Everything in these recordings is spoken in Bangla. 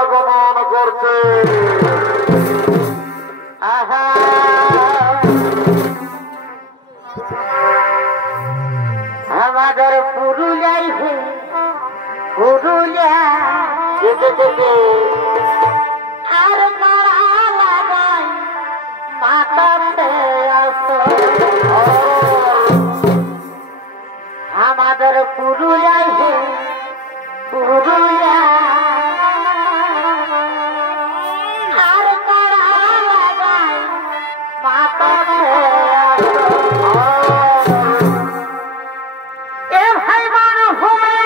আগমন করছে। আমাদের পুরুলিয়াই পুরুলিয়া আর মারা লাগাই মাতাতে আসো। আমাদের পুরুলিয়াই পুরুলিয়া আর মারা লাগাই মাতাতে আসো। এ ভাই মরহুমে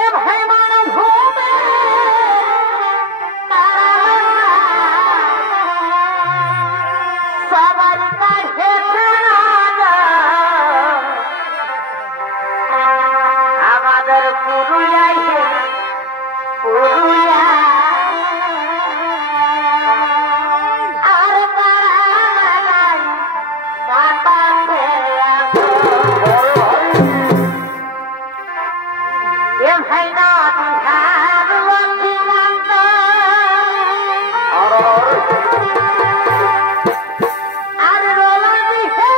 এ ভাই মরহুমে সবার কাছে আমাদের পুরুলিয়ায় পুরুলিয়া আর পাড়ায় মাতাতে আসো। এ ভাই না বিহার লক্ষ্মীকান্ত আর রোলা বিহার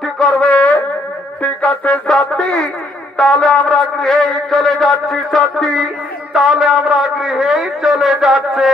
ঠিক করবে। ঠিক আছে সাথী, তাহলে আমরা গৃহেই চলে যাচ্ছি সাথী, তাহলে আমরা গৃহেই চলে যাচ্ছে।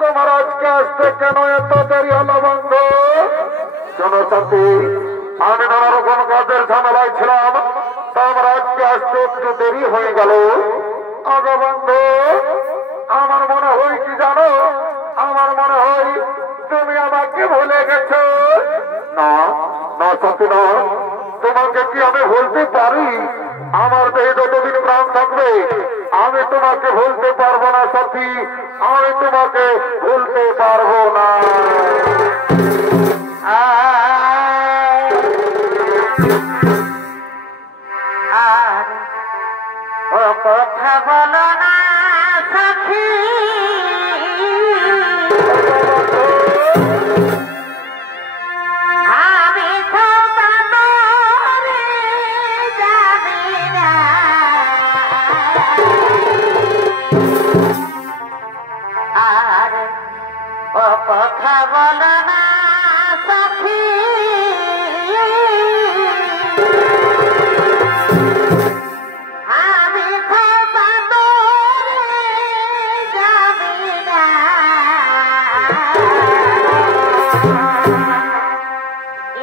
তোমার আজকে আসতে কেন এত দেরি হলো বন্ধু? শোনো সাথী, আমি নানা রকম কাজের ঝামেলায় ছিলাম, তা আমার আজকে আসতে একটু দেরি হয়ে গেল। আগে বন্ধু, আমার মনে হয় কি জানো, আমার মনে হয় তুমি আমাকে ভুলে গেছো। না না সাথী না, তোমাকে কি আমি ভুলতে পারি? আমার দেহে যতদিন প্রাণ থাকবে আমি তোমাকে ভুলতে পারবো না সাথী, আমি তোমাকে ভুলতে পারবো না। আর কথা বলো না সখী, আমি তো বানরে যাবি না। আর ও কথা বলো না সখী, আমি তো বানরে যাবি না।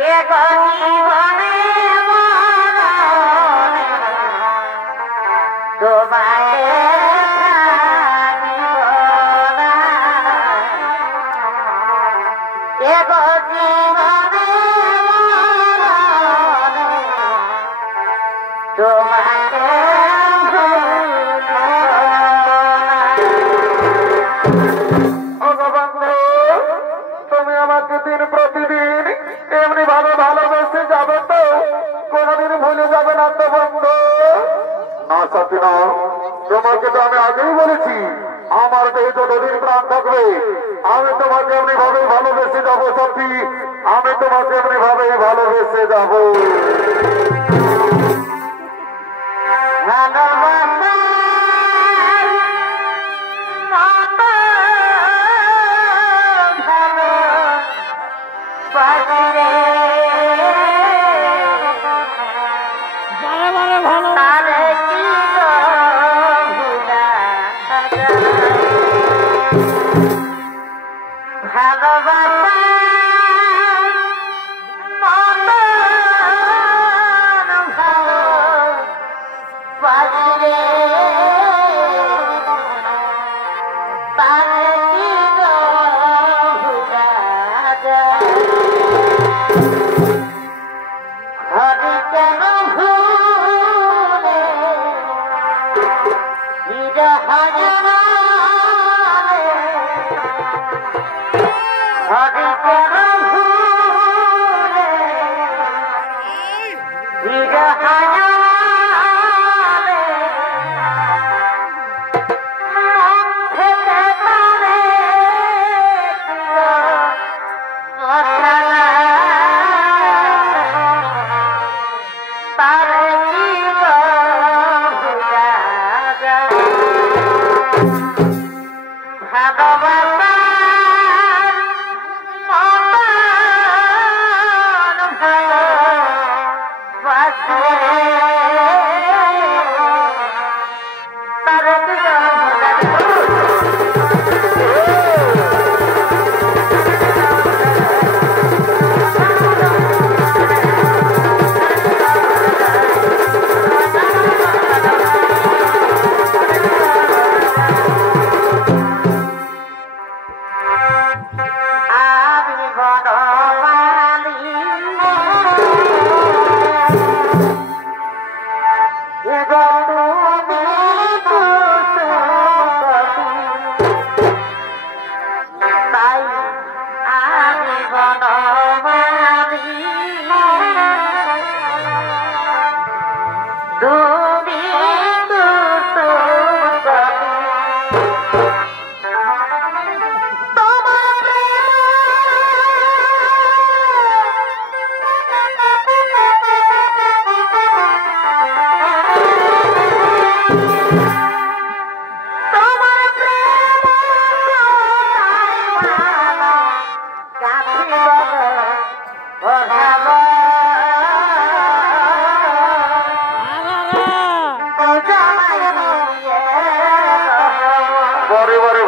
এ জীবনে মরণে তোমাকে ছাড়িব না। এ জীবনে মরণে তোমাকে ভুলব না। বন্ধু, তুমি আমাকে দিন প্রতিদিন এমনি ভাবে ভালোবেসে যাবে তো? কোনদিন ভুলে যাবে না তো বন্ধু? না সাথী না, তোমাকে তো আমি আগেই বলেছি আমার দেহে যতদিন প্রাণ থাকবে আমি তোমাকে এমনি ভাবেই ভালোবেসে যাবো সাথী, আমি তোমাকে এমনি ভাবেই ভালোবেসে যাবো। ভালোবাসার তুমি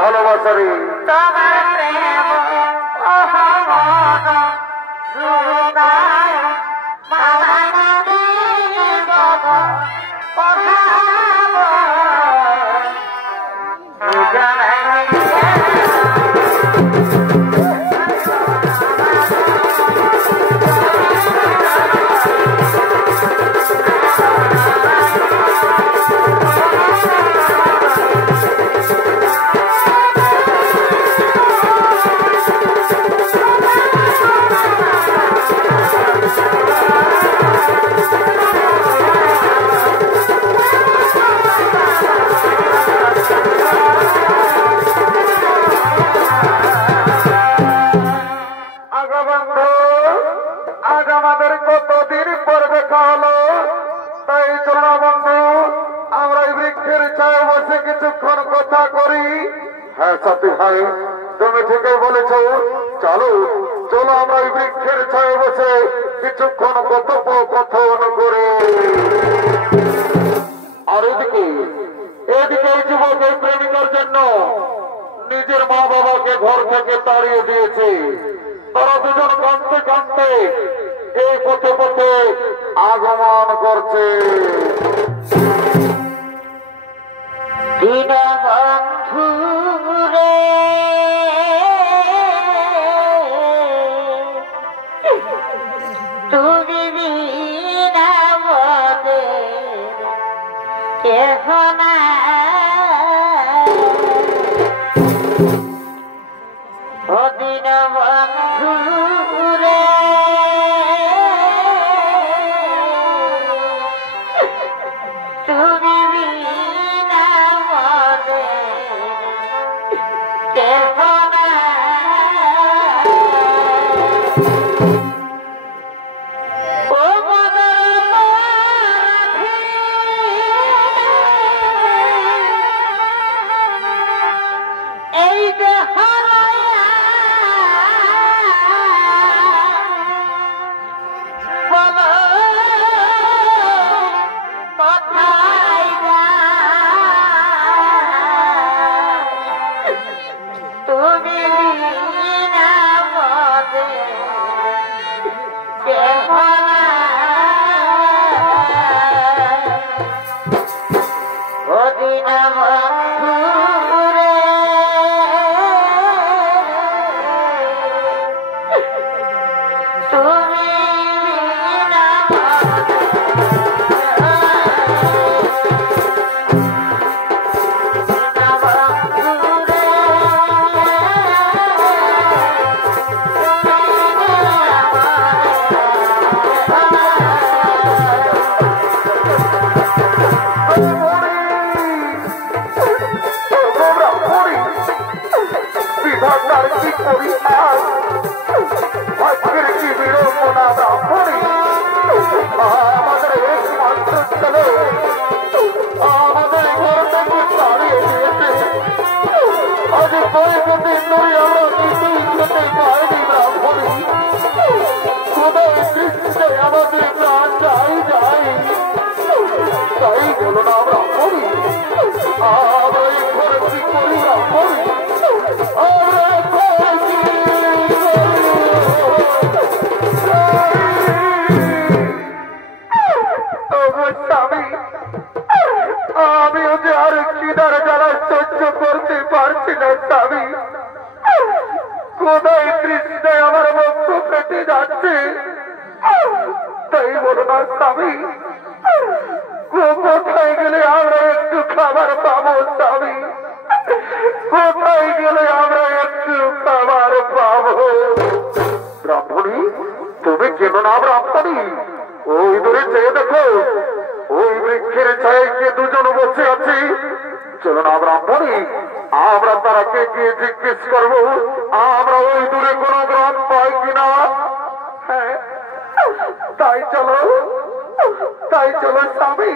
ভালোবাসারে তোমার প্রেম তুমি ঠিকই বলেছ। চলো চলো আমরা এই বৃক্ষের ছায়ে বসে কিছুক্ষণ কথোপকথন করে। আর এদিকে যুবক এই প্রেমিকার জন্য নিজের মা বাবাকে ঘর থেকে তাড়িয়ে দিয়েছে। তারা দুজন কাঁদতে কাঁদতে এই পথে পথে আগমন করছে। দীনবন্ধু রে তুমি বিনা মোদের কেহ নাই। ও দীনবন্ধু রে তুমি বিনা মোদের কেহ বৃক্ষের ছায়ায় দুজন বসে আছি, চলুন আমরা মরি, আমরা তারাকে গিয়ে জিজ্ঞেস করবো আমরা ওই দূরে কোনো গ্রাম পাই কিনা। হ্যাঁ, তাই চলো স্বামী,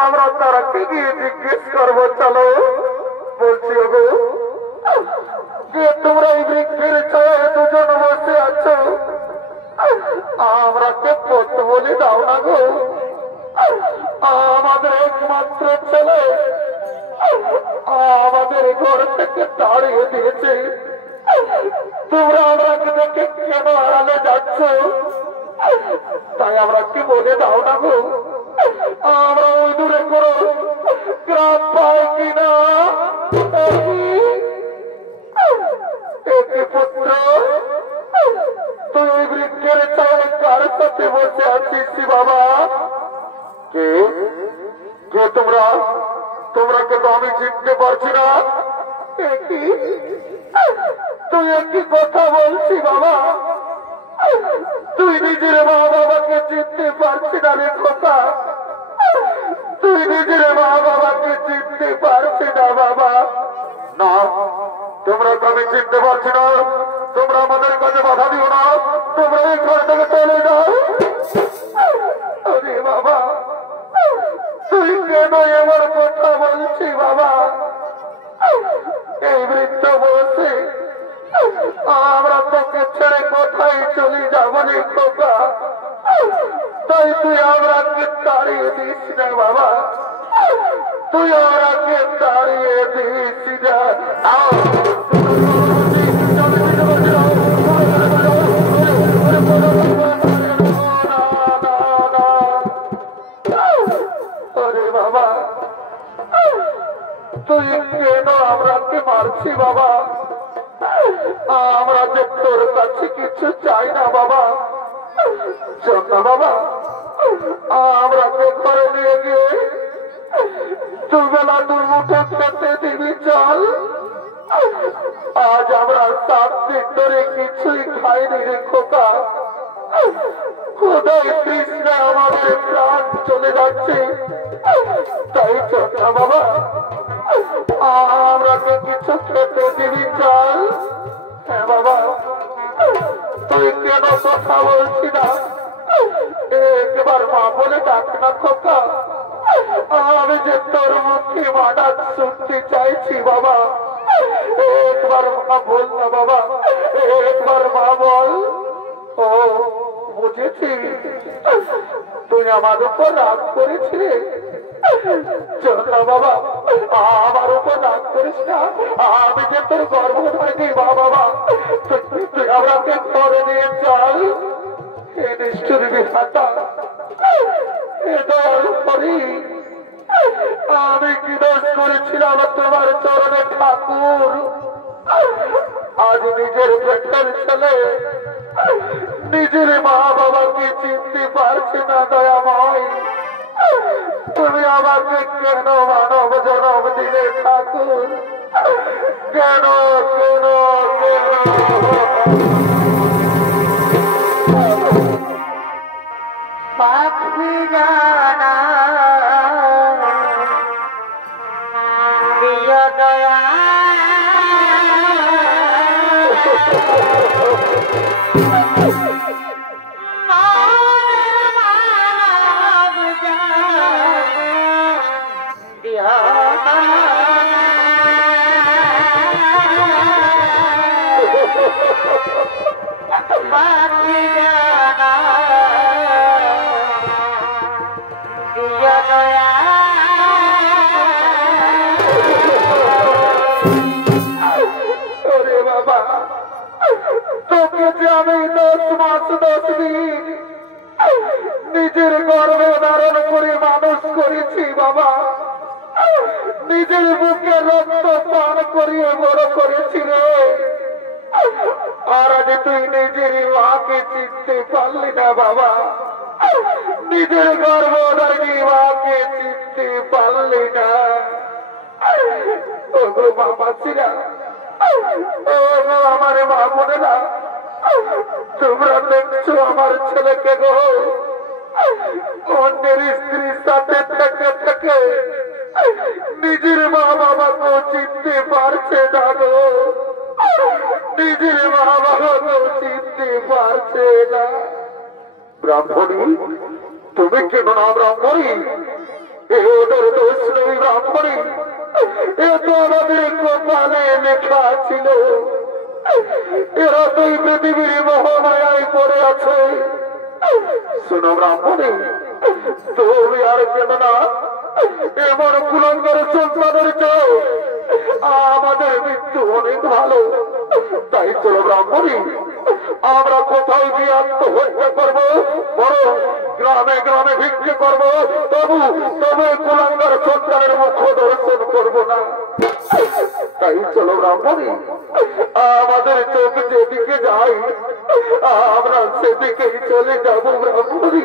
আমরা তারাকে গিয়ে জিজ্ঞেস করবো। চলো, বলছি গো যে তোমরা এই বৃক্ষের ছায়ায় দুজন বসে আছো, আমরা কে পথ বলে দাও না গো। আমাদের একমাত্র ছেলে আমাদের ঘর থেকে তাড়িয়ে দিয়েছে, তোমরা আমরাকে দেখে কেন আড়ালে যাচ্ছ, তাই আমরা কি বলে দাও না গো, আমরা ওই দূরে করো গ্রাম পাই কিনা। পুত্র, তুই বৃক্ষের ছায়ায় কার সাথে বসে আছিস বাবা? কে কে তোমরা? তোমরাকে তো আমি চিনতে পারছি না। তুই একই কথা বলছি বাবা, তুই নিজের মা বাবাকে চিনতে পারছি না রে কথা, তুই নিজের মা বাবাকে চিনতে পারছি না বাবা। না, তোমরা তো আমি চিনতে পারছি না, তোমরা আমাদের কাছে বাধা দিও না, তোমরা এই ঘর থেকে চলে যাও। আরে বাবা, তুই কেন এমন কথা বলছি বাবা? এই বৃদ্ধ বলছে আমরা তোকে ছেড়ে কোথায় চলে যাবো রে খোকা, তাই তুই আমরাকে তাড়িয়ে দিস না বাবা, তুই আমরাকে তাড়িয়ে দিস না। আরে বাবা, তুই কেন আমরাকে মারছি বাবা? আমরা যে তোর কাছে কিছু চাই না বাবা, চল না বাবা, আমরাকে ঘরে নিয়ে গিয়ে দুবেলা দুমুঠো খেতে দিবি চল। আজ আমরা 7 দিন ধরে কিছুই খাইনি রে খোকা, খোদাই কৃষ্ণ আমাদের প্রাণ চলে যাচ্ছে, তাই চল না বাবা, আমরাকে কিছু খেতে দিবি চল। হ্যাঁ বাবা, তুই কেন কথা বলছি না? একবার মা বলে ডাক না খোকা, আমি যে তোর মুখে মাটা শুনতে চাইছি বাবা, একবার মা বল না বাবা, একবার মা বল। ও বুঝেছি, তুই আমার উপর রাগ করেছিলি, চল না বাবা, আমার উপর রাগ করিস না, আমি যে তোর গর্ব ধরেছি বাবা, তুই আমাকে ধরে নিয়ে চল। এ নিষ্ঠুর বিধাতা, এ দয়াল করি, আমি কি দোষ করেছিলাম তোমার চরণে ঠাকুর? আজ নিজের পেটের ছেলে নিজের মা বাবাকে চিনতে পারছে না দয়াময়, তুমি আমাকে কেন মানব জনম দিলে ঠাকুর? কেন কেন কেন? পাখি জানা প্রিয় দয়া আমি 10 মাস 10 দিন নিজের গর্ভে ধারণ করে মানুষ করেছি বাবা, নিজের বুকে রক্ত পান করিয়ে বড় করেছি রে। আর আজ তুই নিজের মাকে চিনতে পারলি না বাবা, নিজের গর্ভধারিণী মাকে চিনতে পারলি না। ওগো মামাসিরা, ওগো আমার মা বোনেরা, তোমরা দেখছো আমার ছেলেকে গো, অন্যের স্ত্রীর সাথে থেকে থেকে নিজের মা বাবাকেও চিনতে পারছে না গো, নিজের মা বাবাকেও চিনতে পারছে না। ব্রাহ্মণী, তুমি কেন না ব্রাহ্মণী? এ ওদের দোষ নেই ব্রাহ্মণী, এ তো আমাদের কপালে লেখা ছিল। এরা তো এই পৃথিবীর মহামায়ায় পড়ে আছে। শোনো ব্রাহ্মণী, তুমি আর কেন না এমন কুলঙ্গের সন্তানের চেয়ে আমাদের মৃত্যু অনেক ভালো। তাই চলো ব্রাহ্মণী, আমরা কোথাও গিয়ে আত্মহত্যা করবো, বরং গ্রামে গ্রামে ভিক্ষে করবো, তবু তবে কুলঙ্গের সন্তানের মুখ দর্শন করবো না। তাই চলো ব্রাহ্মণী, আমাদের চোখ যেদিকে যাই আমরা সেদিকেই চলে যাবো ব্রাহ্মণী,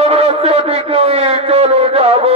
আমরা সেদিকেই চলে যাবো।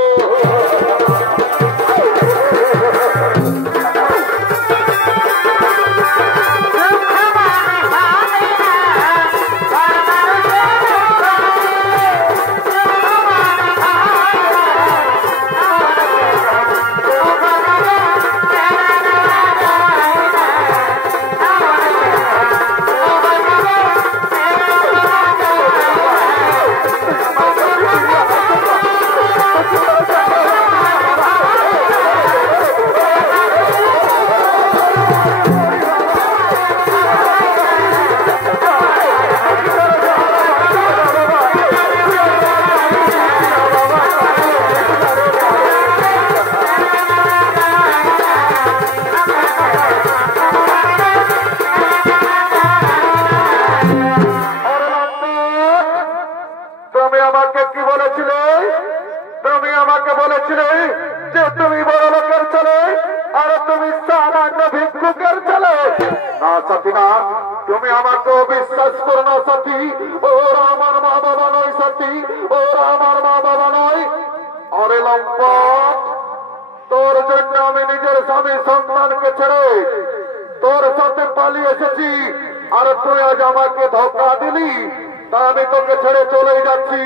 তুমি আমাকে বিশ্বাস করো না সাথী, ওরা আমার মা বাবা নয় সাথী, ওরা আমার মা বাবা নয়। আরে লম্পট, তোর জন্য আমি নিজের স্বামী সন্তানকে ছেড়ে তোর সাথে পালিয়ে এসেছি, আর তুই আজ আমাকে ধোঁকা দিলি। তা আমি তোকে ছেড়ে চলেই যাচ্ছি।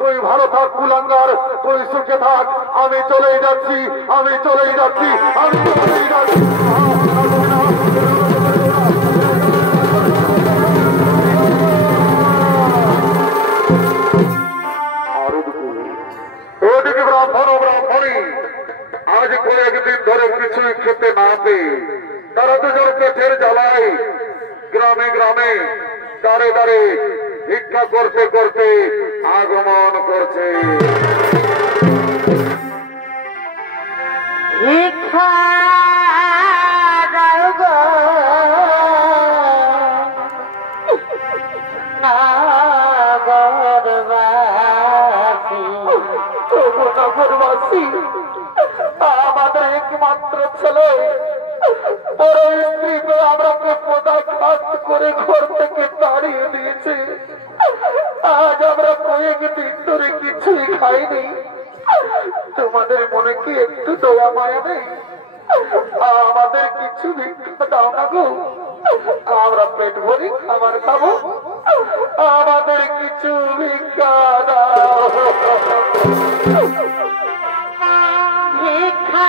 তুই ভালো থাক কুলাঙ্গার, তুই সুখে থাক। আমি চলেই যাচ্ছি, আমি চলেই যাচ্ছি, আমি চলেই যাচ্ছি। ওদিকে ব্রাহ্মণ ও ব্রাহ্মণী আজ কয়েকদিন ধরে কিছুই খেতে না পেয়ে তারা দুজন পেটের জ্বালায় গ্রামে গ্রামে দাঁড়ে দাঁড়ে ভিক্ষা করতে করতে আগমন করছে। ভিক্ষা দাও গো নগরবাসী, আমাদের একমাত্র ছেলে বড় স্ত্রীকে আমরাকে পদাঘাত করে ঘর থেকে তাড়িয়ে দিয়েছে। আজ আমরা কয়েকদিন ধরে কিছুই খাইনি। তোমাদের মনে কি একটু দয়া মায়া নেই? আমাদের কিছু ভিক্ষা দাও না গো, আমরা পেট ভরে খাবার খাবো। আমাদের কিছু ভিক্ষা দাও। ভিক্ষা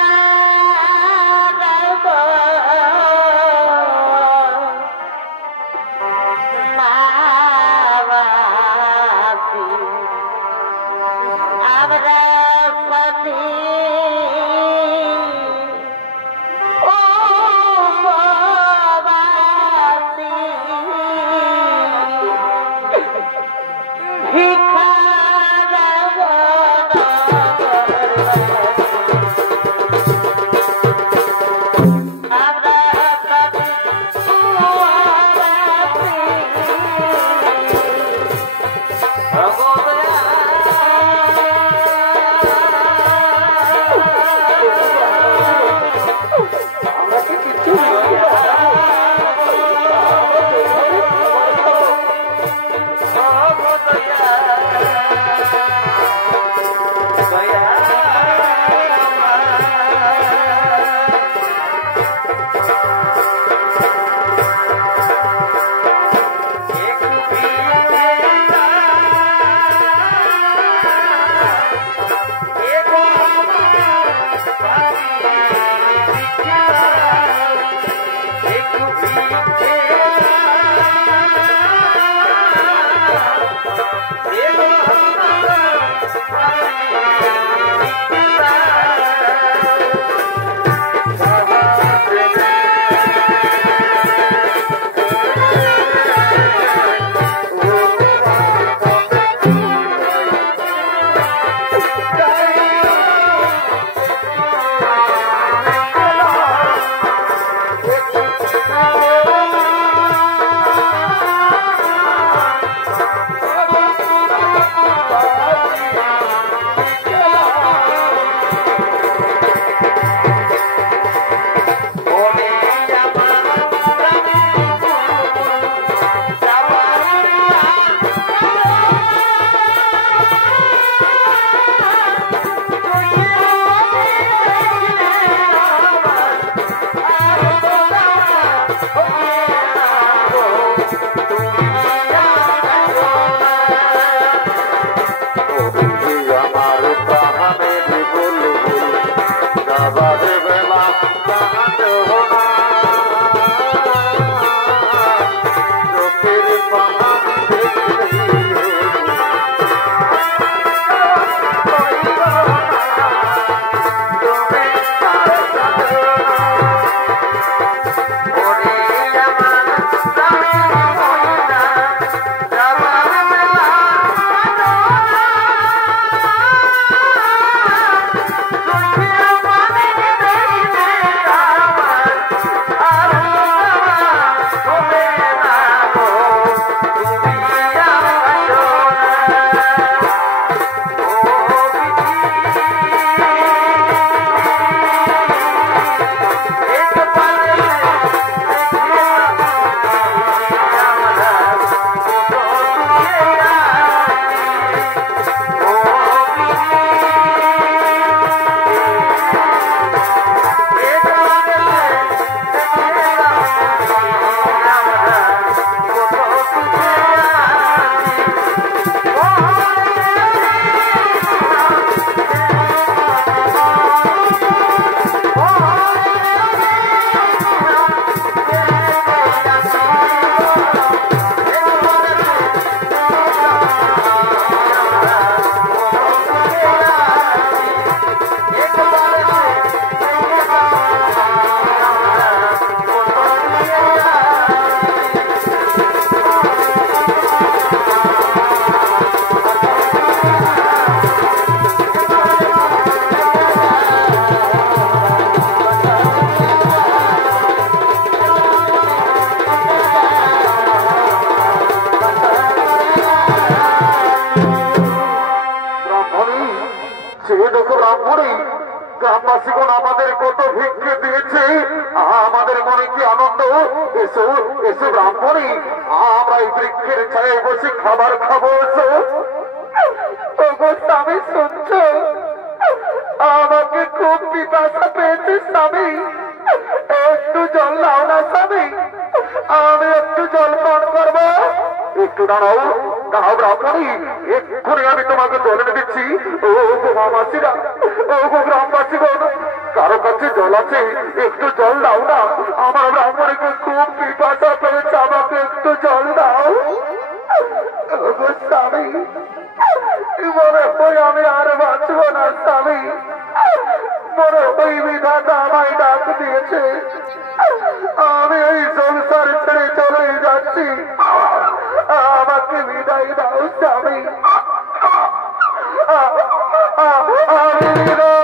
ব্রাহ্মণী গ্রামবাসীগণ আমাদের কত ভিক্ষে দিয়েছে, আমাদের মনে কি আনন্দ। এসো এসো ব্রাহ্মণী, আমরা এই বৃক্ষের ছায় বসে খাবার খাবো। এসো। স্বামী শুনছ, আমাকে খুব পিপাসা পেয়েছে স্বামী, একটু জল দাও না স্বামী, আমি একটু জল পান করবো। একটু দাঁড়াও দাঁড়াও ব্রাহ্মণী, এক্ষুনি আমি তোমাকে জল এনে দিচ্ছি। ও গো মামাসিরা, ও গো গ্রামবাসীগণ, কারো কাছে জল আছে? একটু জল দাও না, আমার ব্রাহ্মণীকে খুব পিপাসা পেয়েছে, আমাকে একটু জল দাও। স্বামী মনে হয় আমি আর বাঁচব না স্বামী, মনে হয় বিধাতা আমায় ডাক দিয়েছে, আমি এই সংসার ছেড়ে চলে যাচ্ছি, আমাকে বিদায় দাও স্বামী। আমি বিদায়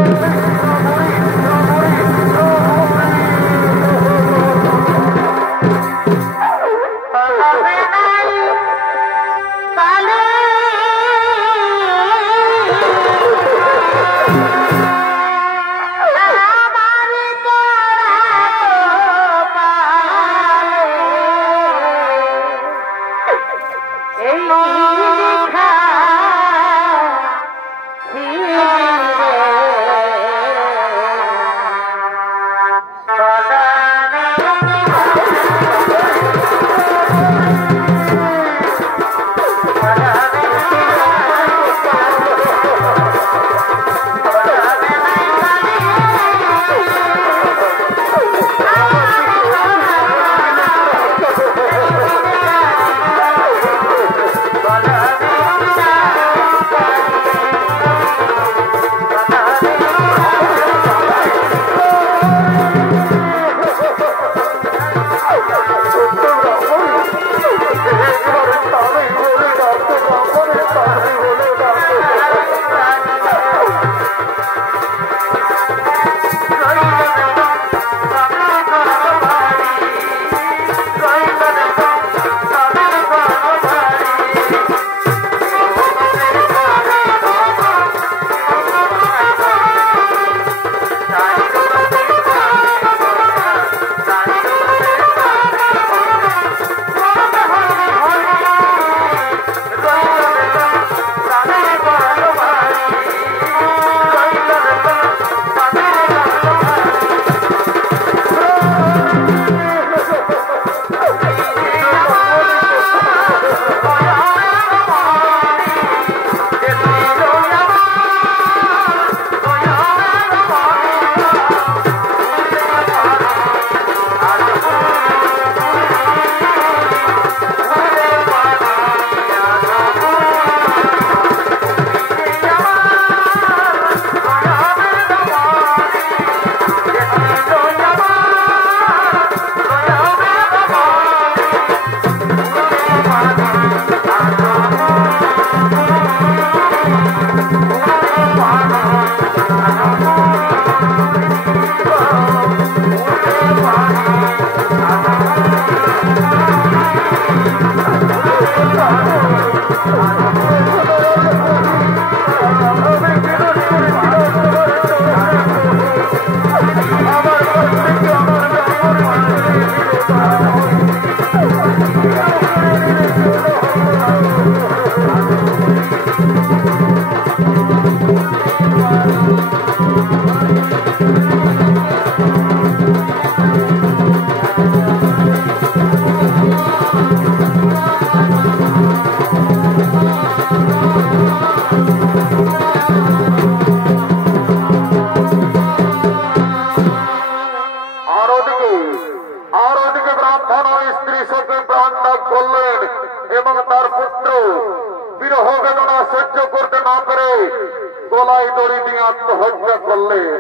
গলায় দড়ি দিয়ে আত্মহত্যা করলেন।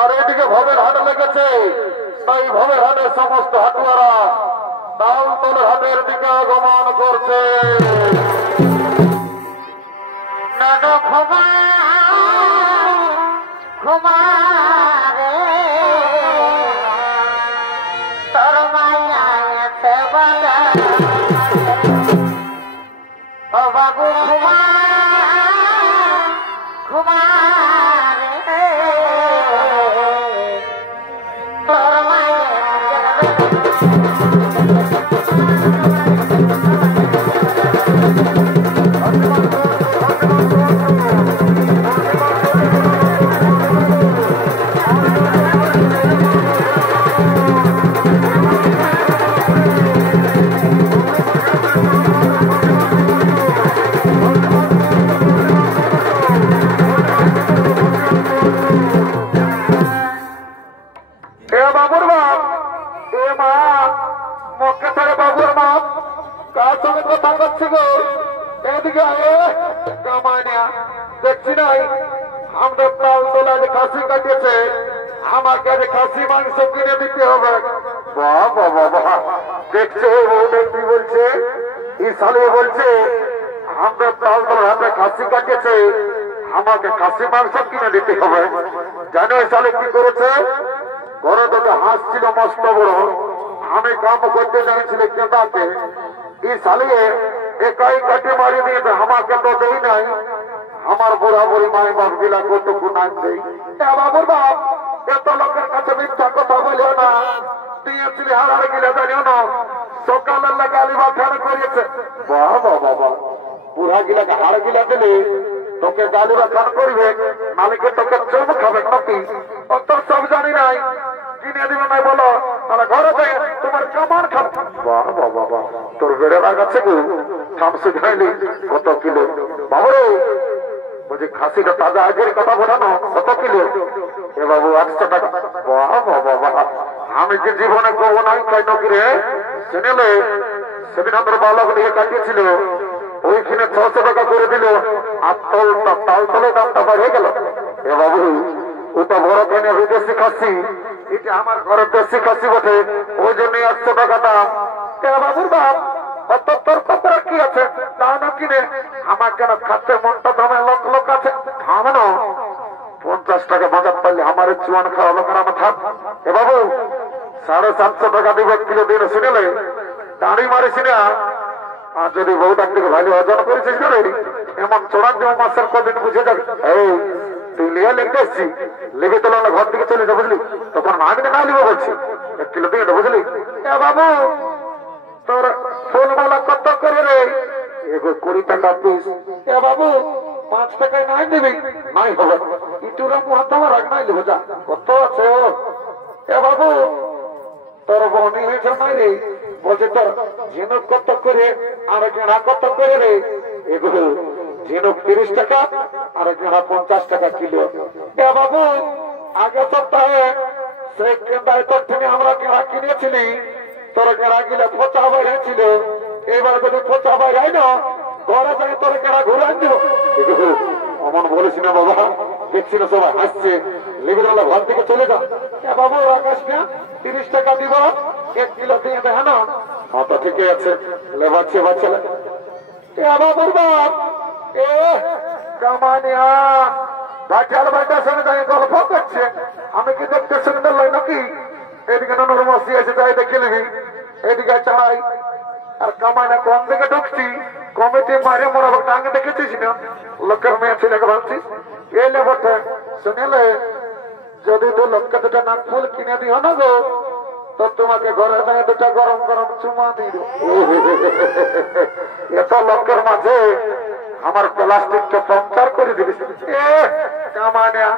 আর এদিকে ভবের হাট লেগেছে, তাই ভবের হাটের সমস্ত হাটুয়ারা তালতলের হাটের দিকে আগমন করছে। বাবু ঘুমা ঘুমা রে দেখছি নাই আমাদের তাল তোলায় খাসি কাটিয়েছে, আমাকে খাসি মাংস কিনে দিতে হবে। বাহ বাবা বাহ, দেখছে কি বলছে, এই সালে বলছে আমাদের তাল তোলার হাতে খাসি কাটিয়েছে, আমাকে খাসি মাংস কিনে দিতে হবে। জানো এই সালে কি করেছে? ঘরে তোকে হাঁস ছিল মস্ত বড়, আমি কাম করতে জানিছিল কেতাকে, এই সালিয়ে একাই কাটি মারি দিয়েছে, আমাকে তো দেই নাই। আমার বুড়া বুড়ি মাই বাপ গিলা কতটুকু নাম দেই। বাবুর বাপ এত লোকের কাছে মিথ্যা কথা বলিও না, দিয়েছিলি হারারে গিলা জানিও না, সকালের লাগে আলি মাথানো করিয়েছে। বাবা বাবা, বুড়া গিলাকে হাড় গিলা দিলে তোকে গালি বাখান করবে, মালিকে তোকে চুম খাবে নাকি? অত সব জানি নাই, কিনে দিবে নাই বলো, তাহলে ঘরে থেকে তোমার কামান খাবে। বাহ বাবা বাবা, তোর বেড়ে লাগাচ্ছে গো, থামসে খাইলি কত কিলো? বাবুরে বলছি খাসিটা তাজা আগের কথা বোঝানো, কত কিলো? এ বাবু 800 টাকা। বাহ বাবা বাবা, আমি যে জীবনে কবো নাই খাই নকি রে, শুনেলে সেদিন আমাদের বালক দিয়ে কাটিয়েছিল, ওইখানে 600 টাকা করে দিল, আর তাল তলে দামটা বেড়ে গেল। এ বাবু ওটা বড় কেনে বিদেশি খাসি, এটা আমার ঘরের দেশি খাসি বটে, ওই জন্য 800 টাকা দাম। বাবুর বাপ অত তোর কপড়া কি আছে, তা না কিনে আমার কেন খাতে মনটা দামে লোক লোক আছে, থামানো 50 টাকা বাজার পারলে আমার চুয়ান খাওয়া লোকের আমার থাক। এ বাবু 750 টাকা দিব কিলো দিন, শুনেলে দাঁড়ি মারিস না। আর যদি বউটার দিকে ভালো অর্জন করেছিস না, এমন চোরান জমা মাসের কদিন বুঝে যাবে। এই তুই লিয়ে লিখতে এসছি, লিখে তোলা ঘর দিকে চলে যা, বুঝলি? তখন আমি না লিখবো বলছি 1 কিলো দিয়ে, বুঝলি? বাবু তোর ফুলমালা কত করে রে? 20 টাকা পিস। বাবু 5 টাকায় নাই দিবি? নাই হবে, ইটুরা মুহাত্মা রাখ নাই দেবো, যা কত আছে। বাবু তোর বনি হয়েছে নাই রে? বলছে তোর ঝিনুক কত করে, আর গেঁড়া কত করে রে? এগুলো ঝিনুক 30 টাকা, আর গেঁড়া 50 টাকা কিলো। বাবু আগে সপ্তাহে সে কেন্দ্রায় তোর থেকে আমরা গেঁড়া কিনেছিলি, তোর গেঁড়া গিলে পচা বাইরেছিল, এবার যদি পচা বাইরে না ঘরে থেকে তোর গেঁড়া ঘুরে আন দিব। অমন বলেছি না বাবা, দেখছি না সবাই হাসছে, লিবিরালা ঘর থেকে চলে যা। বাবু আকাশ না 30 টাকা দিব, 1 কিলো দিয়ে দেয় না। তো ঠিকই আছে, বাচ্চা বাচ্চা বাবুর বাপ এ কামানিয়া ভাটাল ভাটার সঙ্গে দাঁড়িয়ে গল্প করছে, আমি কি দেখতে সুন্দর লাগে নাকি? এদিকে ননর মসি আছে, তাই দেখে নিবি, এদিকে চাই আর কামানে কম দিকে ঢুকছি, কমিটি মারে মোরা টাঙ্গে দেখেছিস না, লোকের মেয়ে ছেলেকে ভাবছিস এলে বটে। শুনেলে যদি তো লোককে 2টা নাক ফুল কিনে দিও না গো, তো তোমাকে ঘরে থেকে 2টা গরম গরম চুমা দিল। এত লোকের মাঝে আমার প্লাস্টিকটা পাংচার করে দিবি। কামানিয়া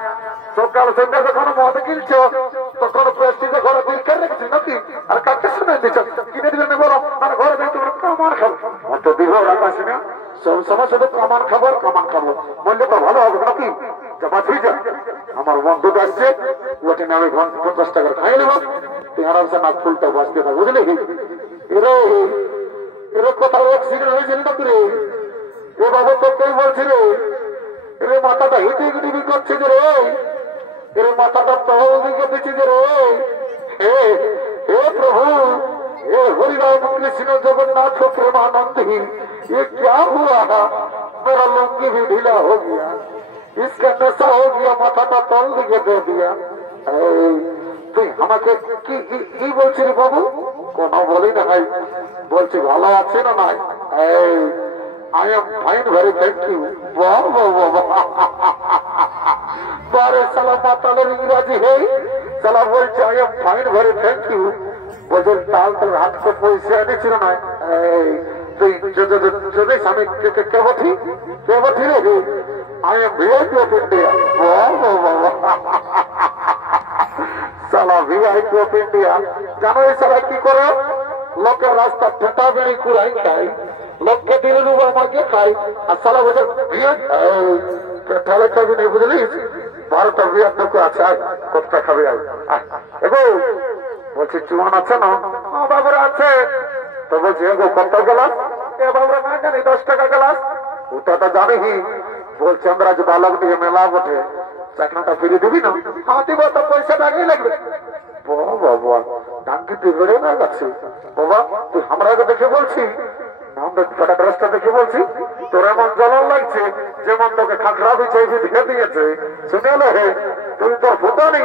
সকাল সন্ধ্যা যখন মদ কিনছ, তখন প্লাস্টিকে ঘরে বিল করে রেখেছিস নাকি? আর কাকে শুনে দিচ্ছ কিনে দিলে না বলো, আর ঘরে যাই তোমার কামান খাবো। অত দিব রাখাছি না, সব সময় শুধু কামান খাবো কামান খাবো, বললে তো ভালো হবে নাকি? বাঁচি যা, আমার বন্ধুটা আসছে, ওটা আমি 50 টাকার খাই নেব, তুই আরামসে নাক ফুলটা বাঁচতে থাক, বুঝলি? এরে এরে কোথাও অ্যাক্সিডেন্ট হয়েছিল নাকি রে? এ বাবু তো কেউ বলছি রে, এরে মাথাটা হিটি হিটি করছে যে রে, এর মাথাটা তহল দিকে দিচ্ছে যে রে। হে হে প্রভু, हे हरिराम कृष्ण जगन्नाथ प्रेमानंद ही, ये क्या हुआ? मेरा लुंगी भी ढीला हो गया, इसका नशा हो गया, माथा का तल दिखे दे दिया। তুই আমাকে কি বলছিস বাবু? কোনো বলি না ভাই, বলছি ভালো আছে না নাই? I am fine, very thank you. বাহ বাহ বাহ, বারে সালা মাতালের ইংরাজি হে, সালা বলছে I am fine, very thank you। বলছে তাল তোর হাত তো পয়সা এনেছিল না, তুই যদি স্বামী কে বঠি রে? I am VIP of India। বাহ বাহ বাহ, সালা VIP of India। জানো এই সালা কি করে? লোকের রাস্তা ঠেটা বেড়ি কুড়াই খাই, লোককে দিলে দেবো আমাকে খাই, আর সালা বলছে ঠেলে খাবি নেই, বুঝলিস? 12টা বিয়ার লোক আছে, কতটা খাবি? এগো বলছি চুয়ান আছে না? বাবুরা আছে। তো বলছি এগো কত গ্লাস? এ বাবুরা না জানি 10 টাকা গ্লাস। ওটা তো জানি বলছে আমরা যে বালক দিয়ে মেলা বটে চাকরিটা ফিরে দিবি না? হ্যাঁ দিব, তো পয়সাটা আগেই লাগবে। বাবা ডাঙ্কিতে বেড়ে না গেছে বাবা, তুই আমরা আগে দেখে বলছি, আমরা ড্রেসটা দেখে বলছি তোর এমন জ্বলন লাগছে যেমন তোকে খাকরা বিছাই দিয়ে দিয়েছে। শুনে এলো হে, তুই তোর ভুতানি,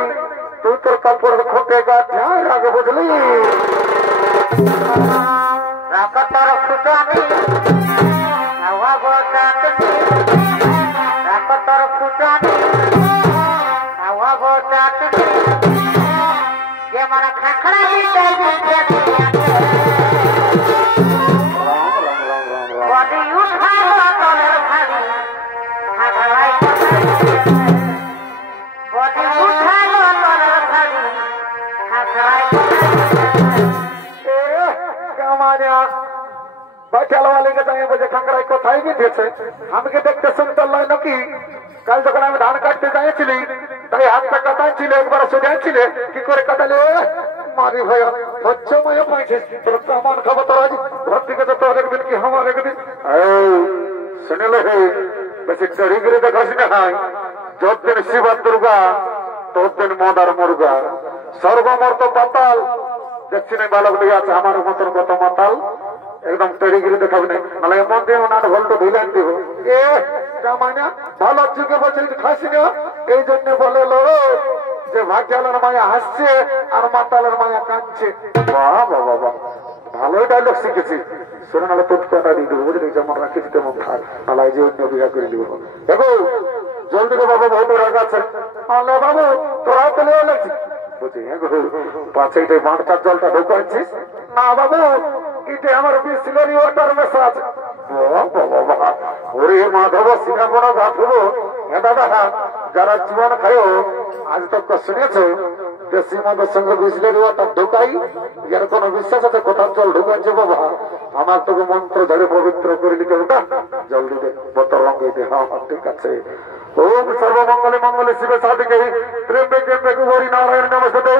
তুই তোর কাপড় খোটে গাছ আগে বুঝলি। আমাকে দেখতে শুনতে নাকি কাল যখন আমি ধান কাটতে যাইছিলি তাই হাতটা কাটাইছিল, একবার সোজাইছিল কি করে কাটালে মারি ভাই হচ্ছে মায়া পাইছিস তোর আমার খাবো তোর আজ ঘর থেকে তো তোর একদিন কি আমার একদিন শুনেলে হে বেশি চড়ি করে দেখাস না। হয় যতদিন শিবা দুর্গা ততদিন মদার মুরগা সর্বমর্ত পাতাল দেখছি না বালক দিয়ে আছে আমার মতন কত মাতাল একদম তৈরি করে দেখাবি না, মানে এমন দিয়ে ওনার ভোল্ট ধুলেন দিব। এ কামাইনা ভালো যুগে বলছে খাসি না, এই জন্য বলে লো যে ভাগ্যালের মায়া হাসছে আর মাতালের মায়া কাঁদছে। বাহ বাবা বাহ, ভালোই ডায়লগ শিখেছি। শুনে নাহলে তোটা দিয়ে দেবো বুঝলি, যেমন রাখিস তেমন থাক, নাহলে যে অন্য বিঘা করে দিব। দেখো জলদি গো বাবা, বহুত রাগ আছে। আল্লাহ বাবু তোরাও তো লেগে লাগছিস বুঝি, হ্যাঁ গো পাঁচেটাই মাঠটার জলটা ঢোকাচ্ছিস না বাবু, এটা আমার বিসলারি ওয়াটার মেশা আছে। ওরে মাধব সিঙ্গাপনা গাছবো দাদা, যারা জীবন খায় আজ তক শুনেছো দেশি মদের সঙ্গে বিসলারি ওয়াটার ঢোকাই, এর কোন বিশ্বাস আছে কোথাও জল ঢুকাচ্ছে বাবা? আমার তোকে মন্ত্র ধরে পবিত্র করে দিতে হবে না, জল দিতে বোতল রঙে দে। হ্যাঁ ঠিক আছে। ওম সর্বমঙ্গলে মঙ্গলে শিবে সাধিকে ত্র্যম্বে ত্র্যম্বে গৌরী নারায়ণ নমস্তে।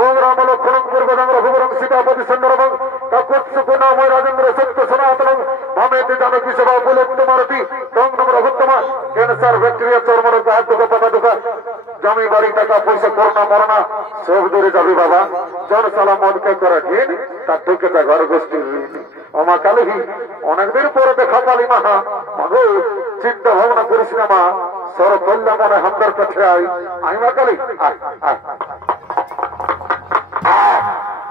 ওম রাম লক্ষ্মণ পূর্বদং রঘুবরং সীতাপতি সুন্দরবং কাকুৎসুকুনাময় রাজেন্দ্র সত্য সনাতনং ভামেতে জানকী সেবা বুলেত্ত মারতি তং নম রঘুত্তমা। ক্যান্সার ব্যাকটেরিয়া চর্মরোগ হাত দুঃখ পাতা দুঃখ জমি বাড়ি টাকা পয়সা করোনা মরনা সব দূরে যাবি বাবা। জনসালা মনকে করে ঋণ তার ঢুকে তা ঘর গোষ্ঠীর ঋণ। অমা কালী অনেকদিন পরে দেখা পালি মাহা, মাগো চিন্তা ভাবনা করিস না মা, সর কল্যাণ মনে হামদার কাছে আই। আই মা কালী আয় আয়।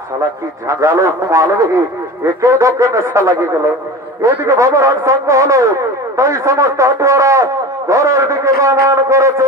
শালা কি ঝাঁঝালো মালবে, একে ঢোকে নেশা লাগিয়ে গেল। এদিকে ভগবান সঙ্গ হলো, তাই সমস্ত হাটুয়ারা ঘরের দিকে গমন করেছে।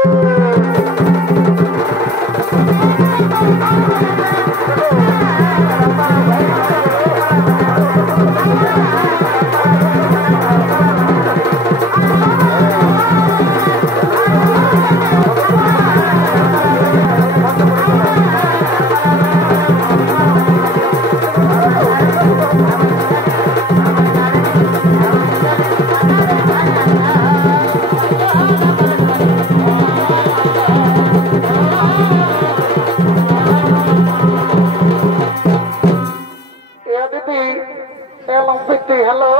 হ্যালো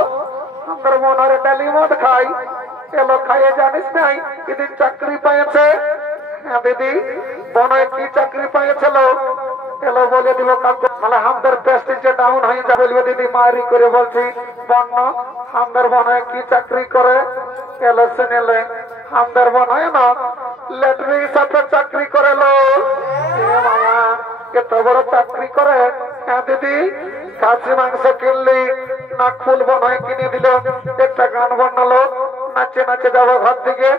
আমার মনের ডালি মদ খাই এলো খাইয়ে জানিস নাই এদিন চাকরি পেয়েছে। হ্যাঁ দিদি বনয় কি চাকরি পেয়েছিল এলো বলে দিল কাকু, মানে আমাদের প্রেস্টিজটা ডাউন হয়ে যাবে দিদি মারি করে বলছি বন্য আমাদের বনয় কি চাকরি করে এলো শুনেলে আমাদের বনয় না ল্যাটরির সাথে চাকরি করে লো। মামা এত বড় চাকরি করে। হ্যাঁ দিদি খাসি মাংস কিনলি নাক ফুল বনয় কিনে দিল, একটা গান বানালো, নাচে নাচে যাবো ঘর থেকে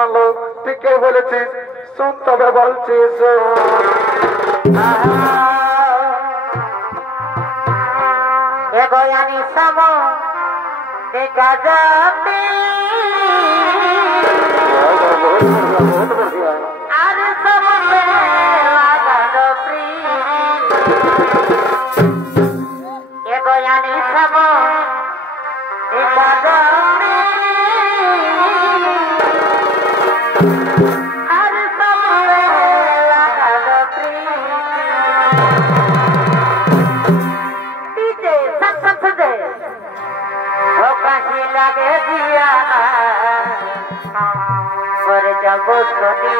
আলো। ঠিকই বলেছিস, শুন তবে বলছিস এগোয়ানি সম দেখা যাবে আর সমলে লাগানো এগোয়ানি সম দেখা যাবে আর সমলে লাগানো DJ সব সব দে ও কাহি লাগে দিয়া যাব শনি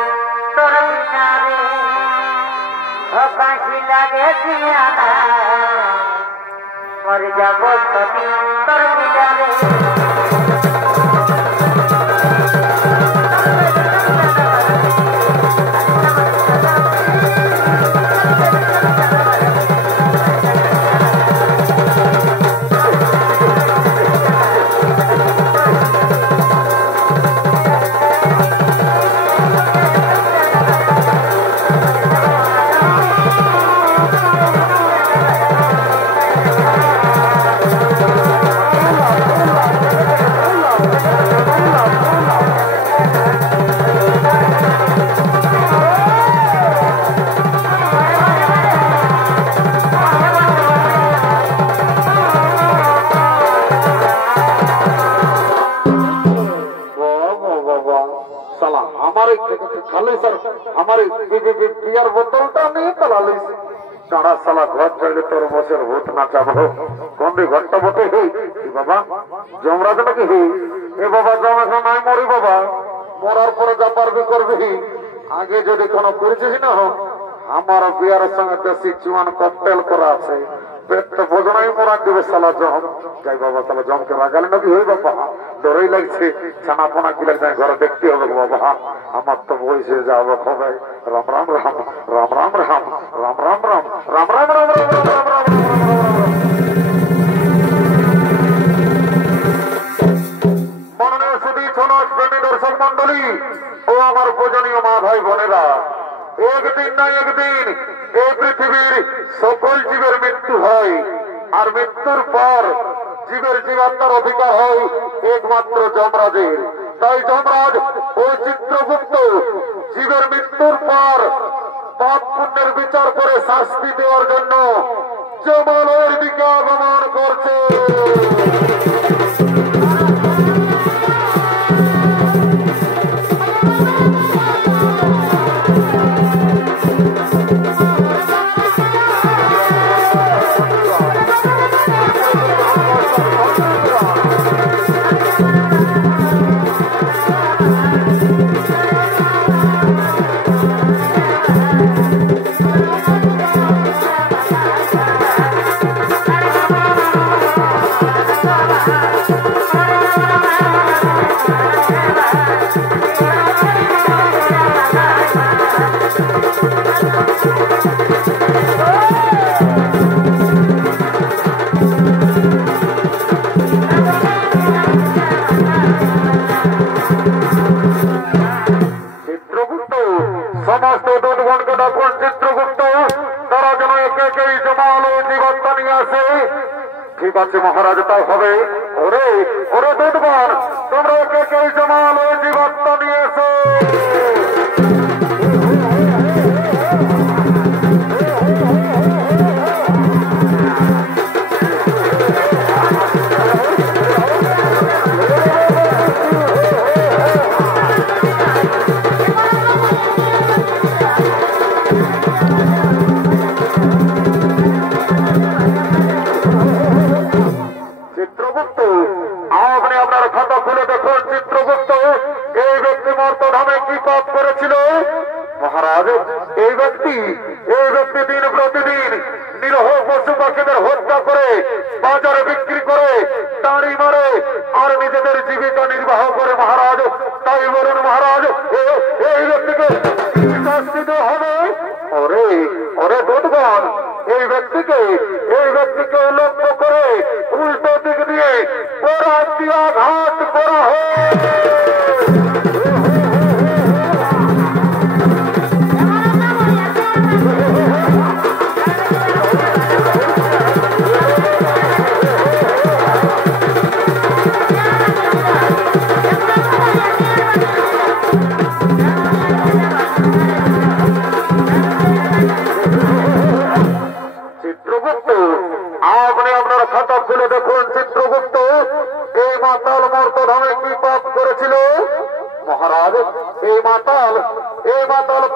তোর মিনারে ও কাশি লাগে জিয়ানা মরে যাব শনি তোর মিনারে বিয়ার বোতলটা নিয়ে পালালিস কারা সালা ঘর চাইলে তোর বসের ভূত না চাবো কোন ঘরটা বটে বাবা যমরাজ নাকি এ বাবা জমা নাই মরি বাবা মরার পরে যা পারবি করবি আগে যদি কোনো করেছিস না আমার বিয়ার সঙ্গে দেশি চুয়ান ককটেল করা আছে পেটটা বোঝনাই মরা দিবে সালা জম যাই বাবা তাহলে জমকে লাগালে নাকি হই বাবা ডরই লাগছে ছানা পোনা গুলো ঘরে দেখতে হবে বাবা আমার তো বয়সে যাবো খবর রাম রাম রাম রাম রাম রাম রাম রাম রাম রাম রাম রাম রাম রাম রাম মাননীয় সুধী ছনক প্রেমী দর্শক মন্ডলী ও আমার পূজনীয় মা ভাই বোনেরা একদিন না একদিন এই পৃথিবীর সকল জীবের মৃত্যু হয় আর মৃত্যুর পর জীবের জীবাত্মার অধিকার হয় একমাত্র যমরাজের তাই যমরাজ ওই চিত্রগুপ্ত জীবের মৃত্যুর পর পাপ পুণ্যের বিচার করে শাস্তি দেওয়ার জন্য যমলোকের দিকে আগমন করছে সমস্ত দুধগণকে ডাকুন চিত্রগুপ্ত তারা যেন একে একেই জমালো জীবত্তা নিয়ে আসে ঠিক আছে মহারাজ তাই হবে ওরে ওরে দুধগণ তোমরা একে একেই জমালো জীবত্তা নিয়ে এসো মহারাজ এই ব্যক্তি দিন প্রতিদিন নিরহ পশু পাখিদের হত্যা করে বাজারে বিক্রি করে দাঁড়ি মারে আর নিজেদের জীবিকা নির্বাহ করে মহারাজ তাই বলুন মহারাজ এই ব্যক্তিকে শাস্তি দেওয়া হবে ওরে ওরে দুধগণ এই ব্যক্তিকে লক্ষ্য করে উল্টো দিক দিয়ে আঘাত করা হয়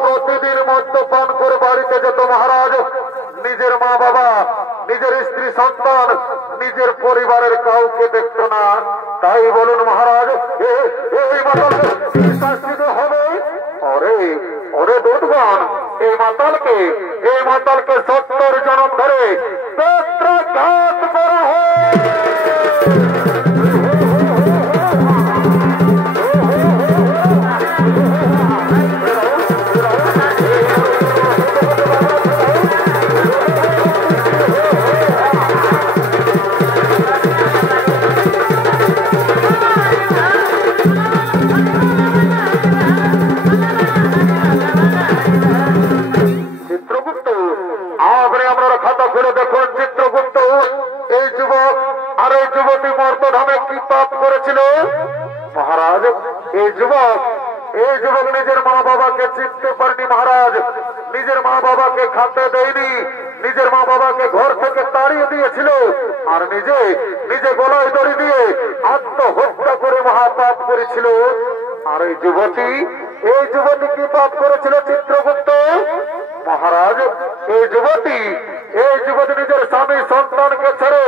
প্রতিদিন মদ্যপান করে বাড়িতে যেত মহারাজ নিজের মা বাবা নিজের স্ত্রী সন্তান নিজের পরিবারের কাউকে দেখতো না তাই বলুন মহারাজ এই মাতাল শাস্তি হবে মাতালকে 70 জনম ধরে বেত্রাঘাত করা হয়। চিত্রগুপ্ত আপনি আপনার খাতা খুলে দেখুন। চিত্রগুপ্ত এই যুবক আর এই যুবতী মর্তধামে কি পাপ করেছিল মহারাজ? এই যুবক নিজের মা বাবাকে চিনতে পারেনি মহারাজ। নিজের মা বাবাকে খাতে দেয়নি, নিজের মা বাবাকে ঘর থেকে তাড়িয়ে দিয়েছিল, আর নিজে গলায় দড়ি দিয়ে আত্মহত্যা করে মহাপাপ করেছিল। আর এই যুবতী কি পাপ করেছিল চিত্রগুপ্ত মহারাজ? এই যুবতী নিজের স্বামী সন্তানকে ছেড়ে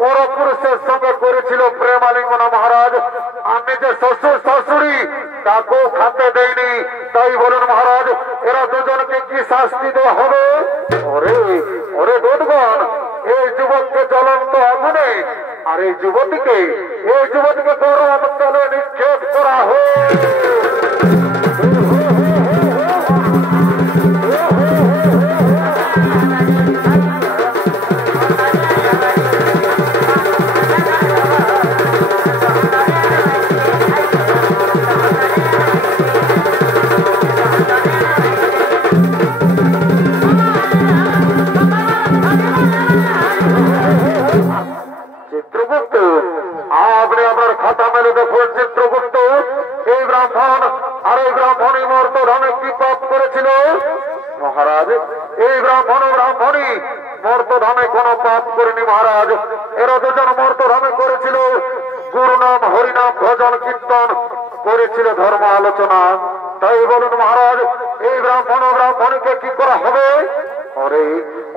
পরপুরুষের সঙ্গে করেছিল প্রেমালিঙ্গনা মহারাজ। আর নিজের শ্বশুর শাশুড়ি তাকেও খাতে দেয়নি। তাই বলুন মহারাজ, এরা দুজনকে কি শাস্তি দেওয়া হবে? ওরে দুধগণ, এই যুবককে জ্বলন্ত আগুনে আর এই যুবতীকে গরম তলে নিক্ষেপ করা হয়। চিত্রগুপ্ত আপনি আপনার খাতা মেলে দেখুন। চিত্রগুপ্ত এই ব্রাহ্মণ আর এই ব্রাহ্মণী মর্তধামে কি পাপ করেছিল মহারাজ? এই ব্রাহ্মণী মর্তধামে কোন পাপ করেনি মহারাজ। এরা দুজন মর্তধামে করেছিল গুরু নাম হরিনাম ভজন কীর্তন, করেছিল ধর্ম আলোচনা। তাই বলুন মহারাজ, এই ব্রাহ্মণীকে কি করা হবে?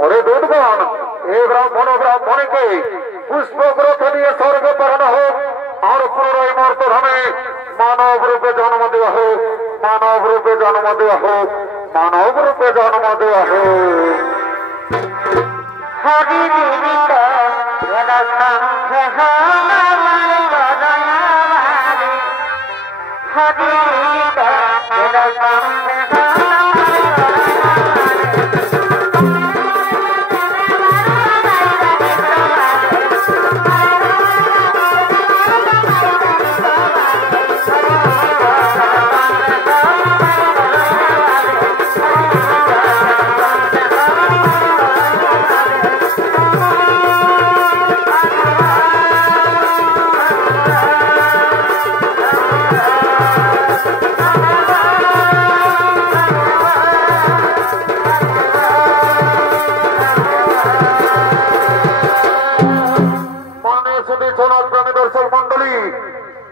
ওরে দুধগণ, এই ব্রাহ্মণীকে পুষ্পগ্রথ দিয়ে স্বর্গে পাঠানো হোক, আর পুনরায় মর্তধামে মানব রূপে জন্ম দেওয়া হোক। হরি জীবিত হরি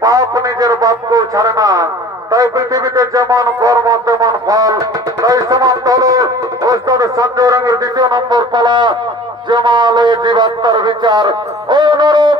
পাপ নিজের বাপকেও ছাড়ে না। তাই পৃথিবীতে যেমন কর্ম তেমন ফল। তাই সমাপ্ত হল ওস্তাদ সঞ্জয় রঙের 2য় নম্বর পালা, জমালে জীবাত্মার বিচার। ও নরক